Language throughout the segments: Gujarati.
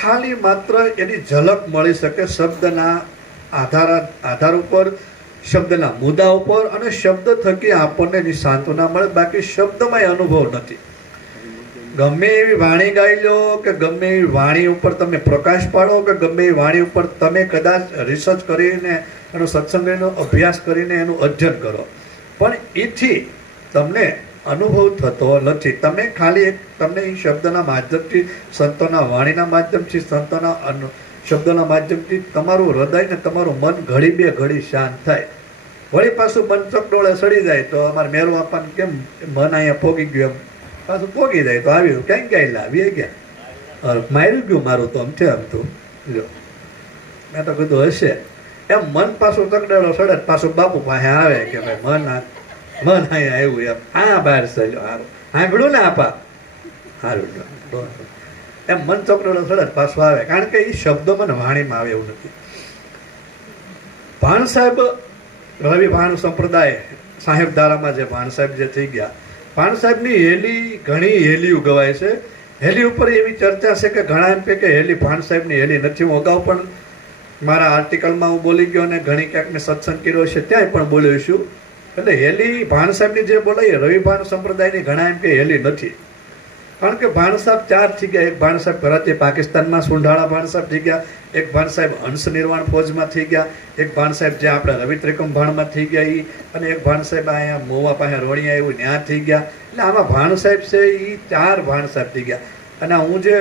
ખાલી માત્ર એની ઝલક મળી શકે શબ્દના આધાર ઉપર, શબ્દના મુદ્દા ઉપર, અને શબ્દ થકી આપણને એની સાંત્વના મળે. બાકી શબ્દમાં અનુભવ નથી. ગમે એવી વાણી ગાઈ લો કે ગમે એવી વાણી ઉપર તમે પ્રકાશ પાડો કે ગમે એવી વાણી ઉપર તમે કદાચ રિસર્ચ કરીને એનો સત્સંગનો અભ્યાસ કરીને એનું અધ્યયન કરો, પણ એથી તમને અનુભવ થતો નથી. તમે ખાલી તમને એ શબ્દના માધ્યમથી, સંતોના વાણીના માધ્યમથી, સંતોના શબ્દોના માધ્યમથી તમારું હૃદય ને તમારું મન ઘડી બે ઘડી શાંત થાય. વળી પાછું મન ચકડોળે સડી જાય તો અમારે મેરું આપવાનું કેમ મન અહીંયા પોગી ગયું, એમ પાછું પોગી જાય તો આવ્યું ક્યાંક ક્યાંય લાવી ગયા, માર્યું ગયું મારું તો આમ છે. આમ તો જો મેં તો કીધું હશે એમ. મન પાછું ચકડોળો સડે પાછું બાપુ પાસે આવે કે ભાઈ મન અહીંયા આવ્યું એમ. આ બહાર ચાલ્યો સારું સાંભળ્યું ને આપા સારું એમ. મન ચકડોળો સડે પાછું આવે, કારણ કે એ શબ્દો મને વાણીમાં આવે એવું નથી. ભાણ સાહેબ, રવિ ભાણ સંપ્રદાય સાહેબ ધારામાં જે ભાણ સાહેબ જે થઈ ગયા, ભાણ સાહેબની હેલી ઘણી હેલીઓ ગવાય છે. હેલી ઉપર એવી ચર્ચા છે કે ઘણા એમ કે હેલી ભાણ સાહેબની હેલી નથી. હું અગાઉ પણ મારા આર્ટિકલમાં હું બોલી ગયો અને ઘણી ક્યાંક મેં સત્સંગ કર્યો છે ત્યાંય પણ બોલ્યો છું. એટલે હેલી ભાણ સાહેબની જે બોલાય રવિ ભાણ સંપ્રદાયની ઘણા એમ કે હેલી નથી. કારણ કે ભાણ સાહેબ ચાર થઈ ગયા. એક ભાણ સાહેબ કરાચી પાકિસ્તાનમાં સુંઢાળા ભાણ સાહેબ થઈ ગયા, એક ભાણ સાહેબ હંસ નિર્વાણ ફોજમાં થઈ ગયા, એક ભાણ સાહેબ જે આપણે રવિ ત્રિકમ ભાણમાં થઈ ગયા એ, અને એક ભાણ સાહેબ અહીંયા મોવા પાસે રોણિયા એવું ત્યાં થઈ ગયા. એટલે આમાં ભાણ સાહેબ છે એ ચાર ભાણ સાહેબ થઈ ગયા. અને હું જે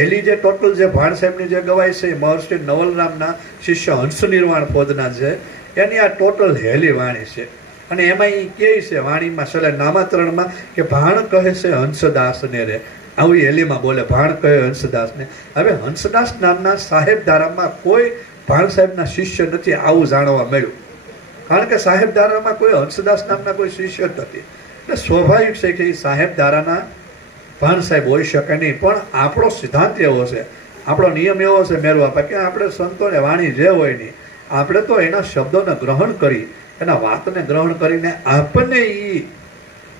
હેલી જે ટોટલ જે ભાણ સાહેબની જે ગવાય છે મહર્ષિ નવલરામના શિષ્ય હંસ નિર્વાણ ફોજના છે એની આ ટોટલ હેલી વાણી છે. અને એમાં એ કહે છે વાણીમાં છેલ્લે નામાતરણમાં કે ભાણ કહે છે હંસદાસને રે, આવું હેલીમાં બોલે ભાણ કહે હંસદાસને. હવે હંસદાસ નામના સાહેબ ધારામાં કોઈ ભાણ સાહેબના શિષ્ય નથી, આવું જાણવા મળ્યું. કારણ કે સાહેબ ધારામાં કોઈ હંસદાસ નામના કોઈ શિષ્ય જ નથી. એટલે સ્વાભાવિક છે કે એ સાહેબ ધારાના ભાણ સાહેબ હોઈ શકે નહીં. પણ આપણો સિદ્ધાંત એવો છે, આપણો નિયમ એવો છે મેરુ આપા કે આપણે સંતોને વાણી જે હોય નહીં, આપણે તો એના શબ્દોને ગ્રહણ કરી, એના વાતને ગ્રહણ કરીને આપણને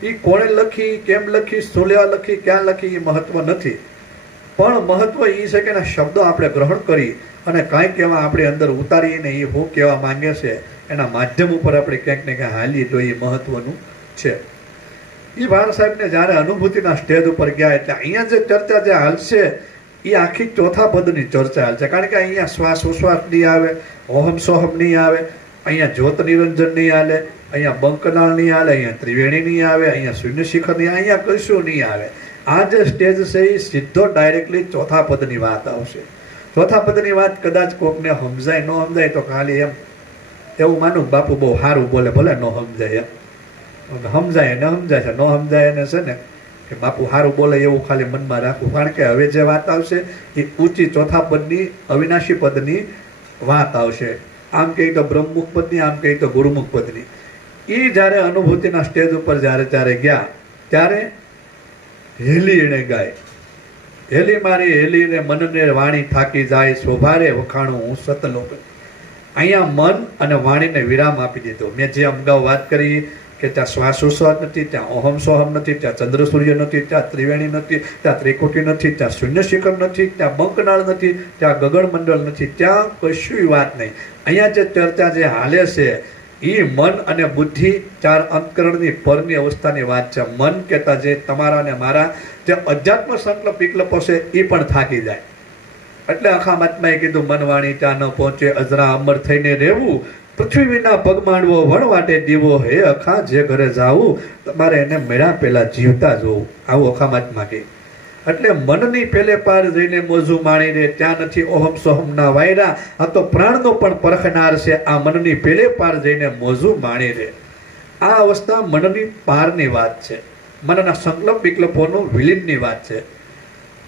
એ કોણે લખી, કેમ લખી, સોલ્યા લખી, ક્યાં લખી, એ મહત્વ નથી. પણ મહત્વ એ છે કે એના શબ્દો આપણે ગ્રહણ કરી અને કાંઈક એવા આપણે અંદર ઉતારીને એ હું કહેવા માંગે છે એના માધ્યમ ઉપર આપણે ક્યાંક ને ક્યાંક હાલીએ તો એ મહત્વનું છે. એ ભાણ સાહેબને જ્યારે અનુભૂતિના સ્ટેજ ઉપર ગયા એટલે અહીંયા જે ચર્ચા જે હાલશે એ આખી ચોથા પદની ચર્ચા હાલશે. કારણ કે અહીંયા શ્વાસ ઉશ્વાસ નહીં આવે, ઓહમ સોહમ નહીં આવે, અહીંયા જ્યોત નિરંજન નહીં હાલે, અહીંયા બંકનાળ નહીં હાલે, અહીંયા ત્રિવેણી નહીં આવે, અહીંયા શૂન્ય શિખર નહીં, અહીંયા કશું નહીં આવે. આ જે સ્ટેજ છે એ સીધો ડાયરેક્ટલી ચોથા પદની વાત આવશે. ચોથા પદની વાત કદાચ કોકને સમજાય ન સમજાય તો ખાલી એમ એવું માનું બાપુ બહુ સારું બોલે, ભલે ન સમજાય, એમ સમજાય ને સમજાય છે, ન સમજાય એને છે ને કે બાપુ સારું બોલે એવું ખાલી મનમાં રાખવું. કારણ કે હવે જે વાત આવશે એ ઊંચી ચોથા પદની અવિનાશી પદની વાત આવશે. આમ કહી તો બ્રહ્મમુખ પદની, આમ કહી તો ગુરુમુખ પદની. એ જ્યારે અનુભૂતિના સ્ટેજ ઉપર જ્યારે ગયા ત્યારે હેલી એણે ગાય, હેલી મારી હેલીને મનને વાણી થાકી જાય, શોભારે વખાણું હું સતલોક. અહીંયા મન અને વાણીને વિરામ આપી દીધો. મેં જે અગાઉ વાત કરી કે ત્યાં શ્વાસોશ્વાસ નથી, ત્યાં ઓહમ સોહમ નથી, ત્યાં ચંદ્ર સૂર્ય નથી, ત્યાં ત્રિવેણી નથી, ત્યાં ત્રિકોટી નથી, ત્યાં શૂન્ય શિખર નથી, ત્યાં બંકનાળ નથી, ત્યાં ગગનમંડળ નથી, ત્યાં કશું વાત નહીં. અહીંયા જે ચર્ચા જે હાલે છે એ મન અને બુદ્ધિ ચાર અંતકરણની પરની અવસ્થાની વાત છે. મન કહેતા જે તમારા અને મારા જે અધ્યાત્મ સંકલ્પ વિકલ્પો છે એ પણ થાકી જાય. એટલે આખા મહાત્માએ કીધું મન વાણી ત્યાં ન પહોંચે, અજરા અમર થઈને રહેવું, પૃથ્વી વિના પગ માંડવો, વણવાટે દીવો, હે અખા જે ઘરે જાવું તમારે એને મેળા પેલા જીવતા જોવું, આવું અખા મહાત્મા કહે. એટલે મનની પેલે પાર જઈને મોજું માણી રે, ત્યાં નથી ઓહમ સોહમ ના વાયરા, આ તો પ્રાણનો પણ પરખનાર છે, આ મનની પેલે પાર જઈને મોજું માણી રે. આ અવસ્થા મનની પારની વાત છે, મનના સંકલ્પ વિકલ્પોનું વિલીનની વાત છે.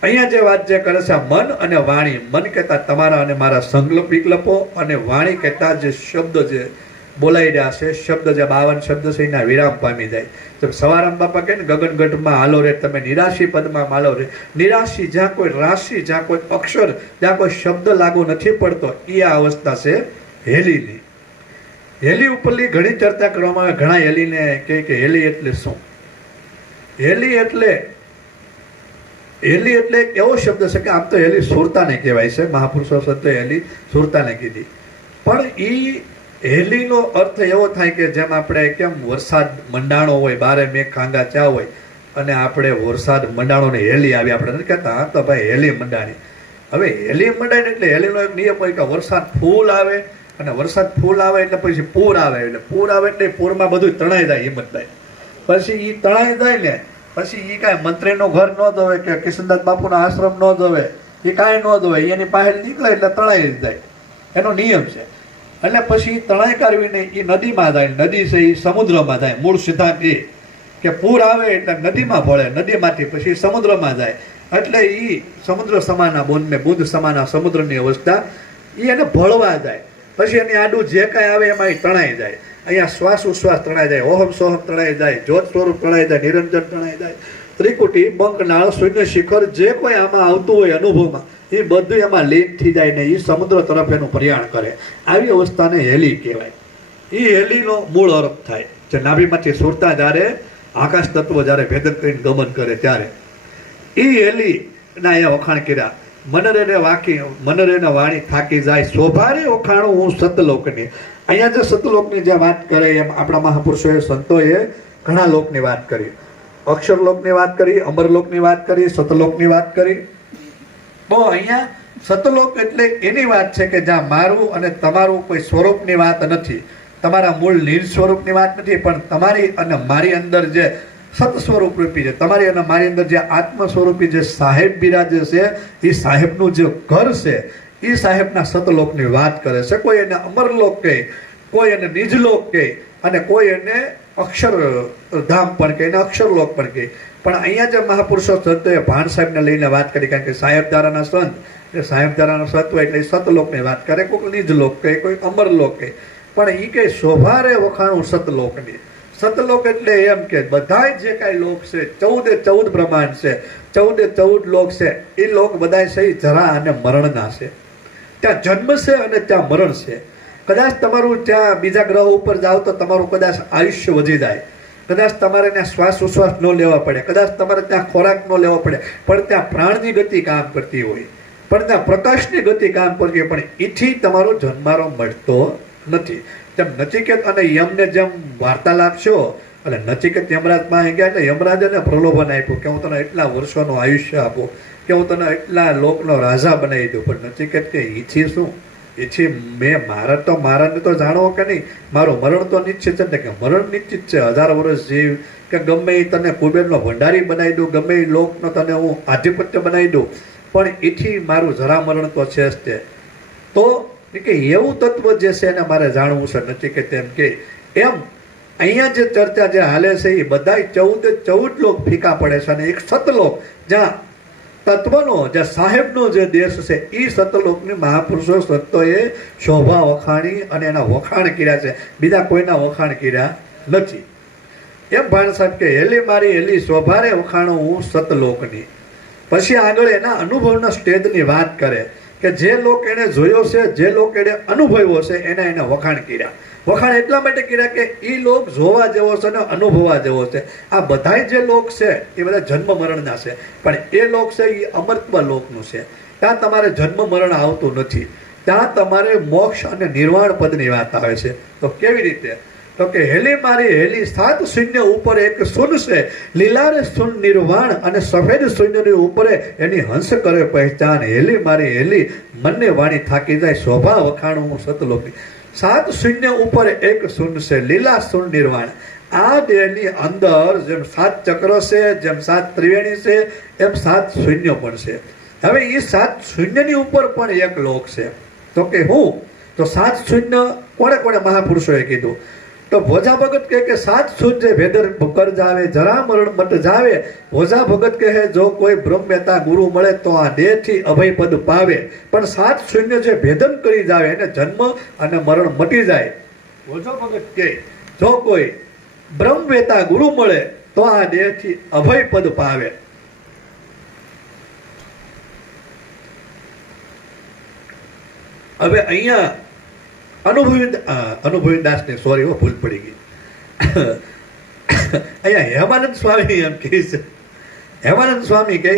અહીંયા જે વાત જે કરે છે આ મન અને વાણી, મન કહેતા તમારા અને મારા સંકલ્પ વિકલ્પો, અને વાણી કહેતા જે શબ્દ જે બોલાઈ રહ્યા છે, શબ્દ જે 52 શબ્દ છે એના વિરામ પામી જાય. તો સવારામ બાપા કહે ને ગગનગઢમાં હાલો રે, તમે નિરાશી પદમાં હાલો રે. નિરાશી જ્યાં કોઈ રાશિ, જ્યાં કોઈ અક્ષર, જ્યાં કોઈ શબ્દ લાગુ નથી પડતો એ આ અવસ્થા છે હેલીની. હેલી ઉપરની ઘણી ચર્ચા કરવામાં આવે. ઘણા હેલીને કહે કે હેલી એટલે શું? હેલી એટલે હેલી એટલે એક એવો શબ્દ છે કે આમ તો હેલી સુરતાને કહેવાય છે, મહાપુરુષો સંતો હેલી સુરતાને કીધી, પણ એ હેલીનો અર્થ એવો થાય કે જેમ આપણે કેમ વરસાદ મંડાણો હોય, બારે મેઘ ખાંગા ચા હોય અને આપણે વરસાદ મંડાણો ને હેલી આવી, આપણે નથી કહેતા હા તો ભાઈ હેલી મંડાણી. હવે હેલી મંડાણી એટલે હેલીનો એક નિયમ હોય કે વરસાદ ફૂલ આવે, અને વરસાદ ફૂલ આવે એટલે પછી પૂર આવે, એટલે પૂર આવે એટલે પૂરમાં બધું તણાઈ જાય, હિંમતભાઈ. પછી એ તણાઈ જાય ને પછી એ કાંઈ મંત્રીનું ઘર ન ધોવે કે કિશનદાસ બાપુનો આશ્રમ ન ધોવે, એ કાંઈ ન ધોવે, એની પાસે નીકળે એટલે તણાઈ જ જાય, એનો નિયમ છે. એટલે પછી તણાઈ કરવીને એ નદીમાં જાય, નદી છે એ સમુદ્રમાં જાય. મૂળ સિદ્ધાંત એ કે પૂર આવે એટલે નદીમાં ભળે, નદીમાંથી પછી સમુદ્રમાં જાય, એટલે એ સમુદ્ર સમાના બુંદને બુંદ સમાના સમુદ્રની અવસ્થા એ એને ભળવા જાય. પછી એની આડું જે કાંઈ આવે એમાં એ તણાઈ જાય. અહીંયા શ્વાસ ઉશ્વાસ તણાઈ જાય, ઓહમ સોહમ તણાઈ જાય, જ્યોત સ્વરૂપ તણાઈ જાય, નિરંજન તણાઈ જાય, ત્રિકુટી બંકનાળ શૂન્ય શિખર જે કોઈ આમાં આવતું હોય અનુભવમાં એ બધું એમાં લીન થઈ જાય ને એ સમુદ્ર તરફ એનું પ્રયાણ કરે. આવી અવસ્થાને હેલી કહેવાય. એ હેલીનો મૂળ અર્થ થાય જે નાભીમાંથી સુરતા જ્યારે આકાશ તત્વ જ્યારે ભેદન કરીને ગમન કરે ત્યારે એ હેલીના એ વખાણ કર્યા. મનરેને વાણી થાકી જાય, શોભારે વખાણું હું સતલોકની. અહીંયા જે સતલોકની જે વાત કરે એમ આપણા મહાપુરુષોએ સંતોએ ઘણા લોકની વાત કરી, અક્ષરલોકની વાત કરી, અમરલોકની વાત કરી, સતલોકની વાત કરી. તો અહીંયા સતલોક એટલે એની વાત છે કે જ્યાં મારું અને તમારું કોઈ સ્વરૂપની વાત નથી, તમારા મૂળ નીર સ્વરૂપની વાત નથી, પણ તમારી અને મારી અંદર જે સત સ્વરૂપ રૂપી છે, તમારી અને મારી અંદર જે આત્મ સ્વરૂપી જે સાહેબ બિરાજે છે એ સાહેબનું જે ઘર છે એ સાહેબના સતલોકની વાત કરે છે. કોઈ એને અમરલોક કહે, કોઈ એને નિજલોક કહે, અને કોઈ એને અક્ષરધામ પણ કહે, એને અક્ષરલોક પણ કહે. પણ અહીંયા જે મહાપુરુષો સંતોએ ભાણ સાહેબને લઈને વાત કરી, કારણ કે સાહેબદારાના સંત એટલે સાહેબદારાના સંત હોય એટલે સતલોકની વાત કરે, કોઈ નિજલોક કહે, કોઈ અમરલોક કહે. પણ એ કહે શોભારે વખાણું સતલોકની. સતલોક એટલે એમ કે બધા જે કાંઈ લોક છે, 14 બ્રહ્માંડ છે, 14 લોક છે, એ લોક બધા છે એ જરા અને મરણના છે. ત્યાં જન્મ છે અને ત્યાં મરણ છે. કદાચ તમારું ત્યાં બીજા ગ્રહ ઉપર જાઓ તો તમારું કદાચ આયુષ્ય વધી જાય, કદાચ તમારે ત્યાં શ્વાસ ઉશ્વાસ ન લેવા પડે, કદાચ તમારે ત્યાં ખોરાક ન લેવો પડે, પણ ત્યાં પ્રાણની ગતિ કામ કરતી હોય, પણ ત્યાં પ્રકાશની ગતિ કામ કરતી હોય, પણ એથી તમારો જન્મારો મળતો નથી. જેમ નચિકેત અને યમને જેમ વાર્તાલાપ છો, એટલે નચિકેત યમરાજમાં ગયા એટલે યમરાજને પ્રલોભન આપ્યું કે હું તને એટલા વર્ષોનું આયુષ્ય આપું, કે હું તને એટલા લોકનો રાજા બનાવી દઉં. પણ નચિકેત કે ઈચ્છી શું? ઈચ્છી મેં મારાને તો જાણવો કે નહીં, મારું મરણ તો નિશ્ચિત છે. કે મરણ નિશ્ચિત છે, 1000 વર્ષ જીવ, કે ગમે એ તને કુબેરનો ભંડારી બનાવી દઉં, ગમે એ લોકનો તને હું આધિપત્ય બનાવી દઉં, પણ એથી મારું જરા મરણ તો છે જ તે. તો કે એવું તત્વ જે છે એને મારે જાણવું છે. નથી કે તેમ કે એમ અહીંયા જે ચર્ચા જે હાલે છે એ બધા 14 લોક ફીકા પડે છે, અને એક સતલોક જ્યાં તત્વનો જે સાહેબનો જે દેશ છે એ સતલોકની મહાપુરુષો સંતોએ શોભા વખાણી અને એના વખાણ કર્યા છે, બીજા કોઈના વખાણ કર્યા નથી. એમ ભાણ સાહેબ કે હેલી મારી હેલી શોભારે વખાણું હું સતલોકની. પછી આગળ એના અનુભવના સ્ટેજની વાત કરે કે જે લોક એને જોયો છે, જે લોક એને અનુભવ્યો છે, એને વખાણ કર્યા. વખાણ એટલા માટે કર્યા કે એ લોક જોવા જેવો છે અને અનુભવવા જેવો છે. આ બધા જે લોક છે એ બધા જન્મ મરણના છે, પણ એ લોક છે એ અમરત્વ લોકનું છે. ત્યાં તમારે જન્મ મરણ આવતું નથી, ત્યાં તમારે મોક્ષ અને નિર્વાણ પદની વાત આવે છે. તો કેવી રીતે? તો કે હેલી મારી હેલી 7 શૂન્ય ઉપર એક શૂન્ય છે, લીલારે શૂન્ય નિર્વાણ અને સફેદ શૂન્યની ઉપર એની હંસ કરે પહેચાન. હેલી મારી હેલી મનને વાણી થાકી જાય, શોભા વખાણું હું સતલોકની. 7 શૂન્ય ઉપર એક શૂન્ય છે, લીલા શૂન્ય નિર્વાણ. આ દેહની અંદર જેમ 7 ચક્ર છે, જેમ 7 ત્રિવેણી છે, એમ 7 શૂન્ય પણ છે. હવે એ 7 શૂન્યની ઉપર પણ એક લોક છે. તો કે હું તો 7 શૂન્ય કોણે મહાપુરુષોએ કીધું? તો ભોજા ભગત કહે 7 શૂન્ય ભેદર કર જાવે, જરા મરણ મટ જાવે. ભોજા ભગત કહે જો કોઈ બ્રહ્મવેતા ગુરુ મળે તો આ દેહથી અભય પદ પાવે. પણ 7 શૂન્ય જે ભેદન કરી જાવે એને જન્મ અને મરણ મટી જાય. ભોજા ભગત કહે જો કોઈ બ્રહ્મવેતા ગુરુ મળે તો આ દેહથી અભય પદ પાવે. હવે અહીંયા અનુભવી દાસને સોરી ભૂલ પડી ગઈ. અહીંયા હેમાનંદ સ્વામી એમ કહે છે, હેમાનંદ સ્વામી કહે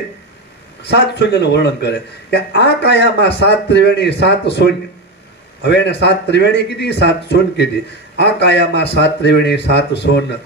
સાત શૂન્યનું વર્ણન કરે કે આ કાયામાં સાત ત્રિવેણી સાત શૂન્ય. હવે એને સાત ત્રિવેણી કીધી, સાત શૂન્ય કીધી. આ કાયામાં સાત ત્રિવેણી સાત શૂન્ય,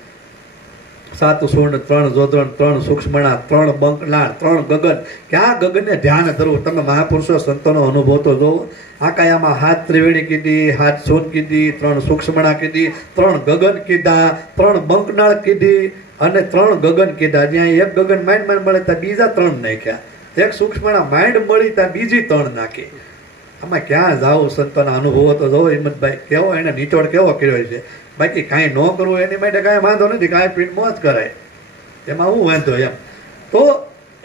સાત શૂન્ય, 3 જોધણ, 3 સૂક્ષ્મણા, 3 બંકલાળ, 3 ગગન. કે આ ગગનને ધ્યાન ધરવું. તમે મહાપુરુષો સંતોનો અનુભવ તો જોવો. આ કાયામાં હાથ ત્રિવેણી કીધી, હાથ શૂન્ય કીધી, 3 સૂક્ષ્મણા કીધી, 3 ગગન કીધા, 3 બંકનાળ કીધી અને 3 ગગન કીધા. જ્યાં એક ગગન માંડ મળે ત્યાં બીજા 3 નાખ્યા, એક સૂક્ષ્મણા માંડ મળી ત્યાં બીજી 3 નાખી. આમાં ક્યાં જાવું? સંતોના અનુભવો તો જોવો. હિંમતભાઈ કેવો એને નીચોડ કેવો કર્યો છે. બાકી કાંઈ ન કરવું એની માટે કાંઈ વાંધો નથી, કાંઈ પીઠ મોજ કરાય, એમાં હું વાંધો એમ. તો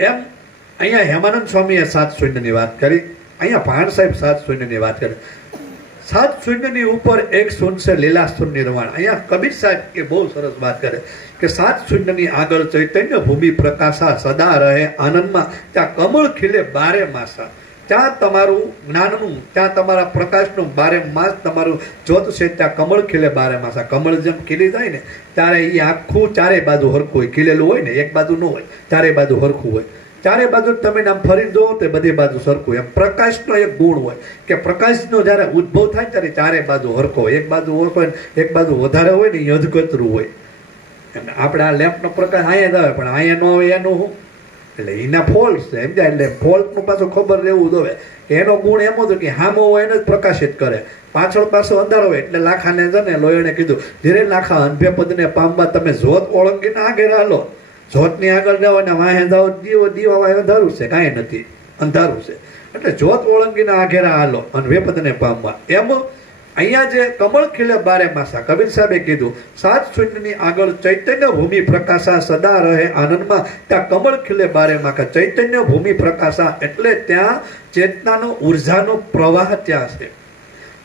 એમ અહીંયા હેમાનંદ સ્વામીએ 7 શૂન્યની વાત કરી, અહીંયા ભાણ સાહેબ 7 શૂન્યની વાત કરી. 7 શૂન્યની ઉપર 1 શૂન્ય છે લીલાસ્તુર નિર્વાણ. અહીંયા કબીર સાહેબ કે બહુ સરસ વાત કરે કે 7 શૂન્યની આગળ ચૈતન્ય ભૂમિ પ્રકાશા સદા રહે આનંદમાં, ત્યાં કમળ ખીલે બારે માસા. ત્યાં તમારું જ્ઞાનનું, ત્યાં તમારા પ્રકાશનું બારે માસ તમારું જ્યોત છે, ત્યાં કમળ ખીલે બારે માસ. કમળ જેમ ખીલી જાય ને ત્યારે એ આખું ચારે બાજુ હરખું હોય, ખીલેલું હોય ને, એક બાજુ ન હોય, ચારે બાજુ હરખું હોય. ચારે બાજુ તમે આમ ફરી દો તો બધી બાજુ સરખું. એમ પ્રકાશનો એક ગુણ હોય કે પ્રકાશનો જ્યારે ઉદ્ભવ થાય ત્યારે ચારે બાજુ હરખો હોય. એક બાજુ ઓછો હોય, એક બાજુ વધારે હોય ને એ અધકતરું હોય. આપણે આ લેમ્પનો પ્રકાશ અહીંયા જ આવે, પણ અહીંયા ન હોય એનું શું? એટલે એના ફોલ્ટ છે, સમજાય? એટલે ફોલ્ટનું પાછું ખબર રહેવું જોઈએ કે એનો ગુણ એમ હતો કે હામો હોય એને જ પ્રકાશિત કરે, પાછળ પાછો અંધારો હોય. એટલે લાખાને છે ને લોહીને કીધું, ધીરે લાખા અનભે પદને પામવા, તમે જોત ઓળંગીને આગળ હાલો. જોતની આગળ જાઓ અને વાહે જાઓ, દીવો દીવા વાહે અંધારું છે, કાંઈ નથી, અંધારું છે. એટલે જોત ઓળંગીને આગેરા હાલો અનભે પદને પામવા. એમ અહીંયા જે કમળ ખીલે બારે માસા, કબીર સાહેબે કીધું 7 શૂન્યની આગળ ચૈતન્ય ભૂમિ પ્રકાશા સદા રહે આનંદમાં, ત્યાં કમળ ખીલે બારે માસા. ચૈતન્ય ભૂમિ પ્રકાશા એટલે ત્યાં ચેતનાનો ઉર્જાનો પ્રવાહ ત્યાં છે.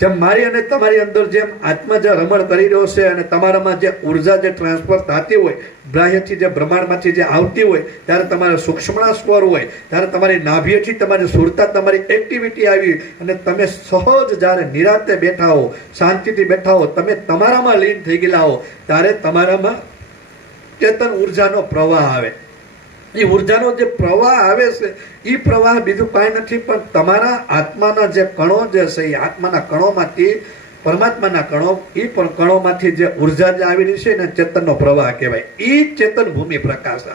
જેમ મારી અને તમારી અંદર જેમ આત્મા જે રમણ કરી રહ્યો છે અને તમારામાં જે ઉર્જા જે ટ્રાન્સફર થતી હોય, બાહ્યથી જે બ્રહ્માંડમાંથી જે આવતી હોય, ત્યારે તમારે સૂક્ષ્મણા સ્વર હોય, ત્યારે તમારી નાભિયથી તમારી સુરતા, તમારી એક્ટિવિટી આવી અને તમે સહજ જ્યારે નિરાતે બેઠા હો, શાંતિથી બેઠા હો, તમે તમારામાં લીન થઈ ગયેલા હો, ત્યારે તમારામાં ચેતન ઉર્જાનો પ્રવાહ આવે. એ ઉર્જાનો જે પ્રવાહ આવે છે એ પ્રવાહ બીજું કાંઈ નથી પણ તમારા આત્માના જે કણો જે છે એ આત્માના કણોમાંથી, પરમાત્માના કણો, એ પણ કણોમાંથી જે ઉર્જા જે આવી રહી છે ને ચેતનનો પ્રવાહ કહેવાય. એ ચેતન ભૂમિ પ્રકાશ,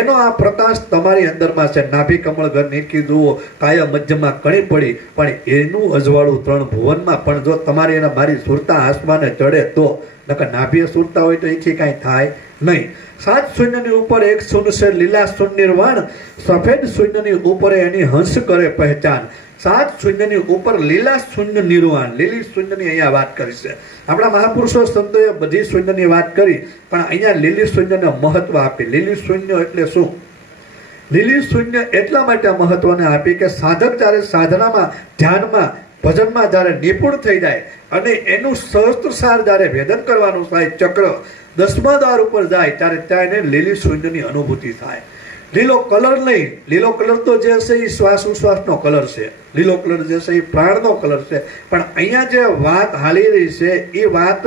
એનો આ પ્રકાશ તમારી અંદરમાં છે. નાભી કમળ ઘર નીકળી જુઓ, કાયા મધ્યમાં કણી પડી, પણ એનું અજવાળું 3 ભુવનમાં. પણ જો તમારી અને મારી સુરતા આસમાને ચડે તો, નકર નાભીએ સુરતા હોય તો એથી કાંઈ થાય નહીં. 7 શૂન્યની ઉપર 1 શૂન્ય છે લીલા શૂન્ય નિર્વાણ, સફેદ શૂન્યની ઉપર એની હંસ કરે પહેચાન. 7 શૂન્યની ઉપર લીલા શૂન્ય નિર્વાણ, લીલી શૂન્યની અહીંયા વાત કરી છે. આપણા મહાપુરુષો સંતોએ બધી શૂન્યની વાત કરી, પણ અહીંયા લીલી શૂન્યને મહત્વ આપી. લીલી શૂન્ય એટલે શું? લીલી શૂન્ય એટલા માટે મહત્વને આપી કે સાધક જ્યારે સાધનામાં, ધ્યાનમાં, ભજનમાં જ્યારે નિપુણ થઈ જાય અને એનું સહસ્ત્રસાર જ્યારે ભેદન કરવાનું થાય, ચક્ર 10મા દ્વાર ઉપર જાય ત્યારે ત્યાં એને લીલી શૂન્યની અનુભૂતિ થાય. લીલો કલર નહીં, લીલો કલર તો જે છે એ શ્વાસ ઉશ્વાસનો કલર છે, લીલો કલર જે છે એ પ્રાણનો કલર છે. પણ અહીંયા જે વાત હાલી રહી છે એ વાત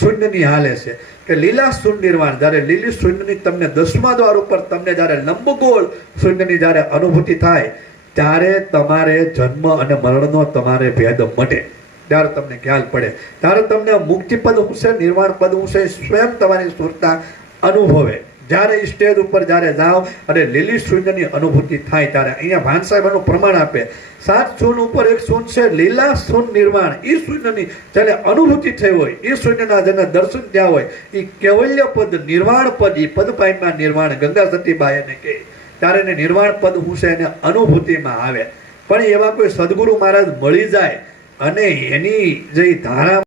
શૂન્યની હાલે છે કે લીલા શૂન્ય નિર્વાણ. જ્યારે લીલી શૂન્યની તમને 10મા દ્વાર ઉપર તમને જ્યારે લંબગોળ શૂન્યની જ્યારે અનુભૂતિ થાય ત્યારે તમારે જન્મ અને મરણનો તમારે ભેદ મટે, ત્યારે તમને ખ્યાલ પડે, ત્યારે તમને મુક્તિ પદ હું છે, નિર્વાણ પદ હું છે, સ્વયં તમારી સુરતા અનુભવે. જ્યારે સ્ટેજ ઉપર જ્યારે જાઓ અને લીલી શૂન્યની અનુભૂતિ થાય ત્યારે અહીંયા ભાન સાહેબ એનું પ્રમાણ આપે. 7 શૂન્ય ઉપર 1 શૂન્ય છે લીલા શૂન્ય નિર્વાણ. એ શૂન્યની જેને અનુભૂતિ થઈ હોય, એ શૂન્યના જેને દર્શન થયા હોય, એ કેવલ્ય પદ, નિર્વાણ પદ, એ પદ પાયમાં નિર્વાણ ગંગા સતીબાઈ એને કહે, ત્યારે એને નિર્વાણ પદ હું છે એને અનુભૂતિમાં આવે. પણ એવા કોઈ સદગુરુ મહારાજ મળી જાય અને એની જે ધારા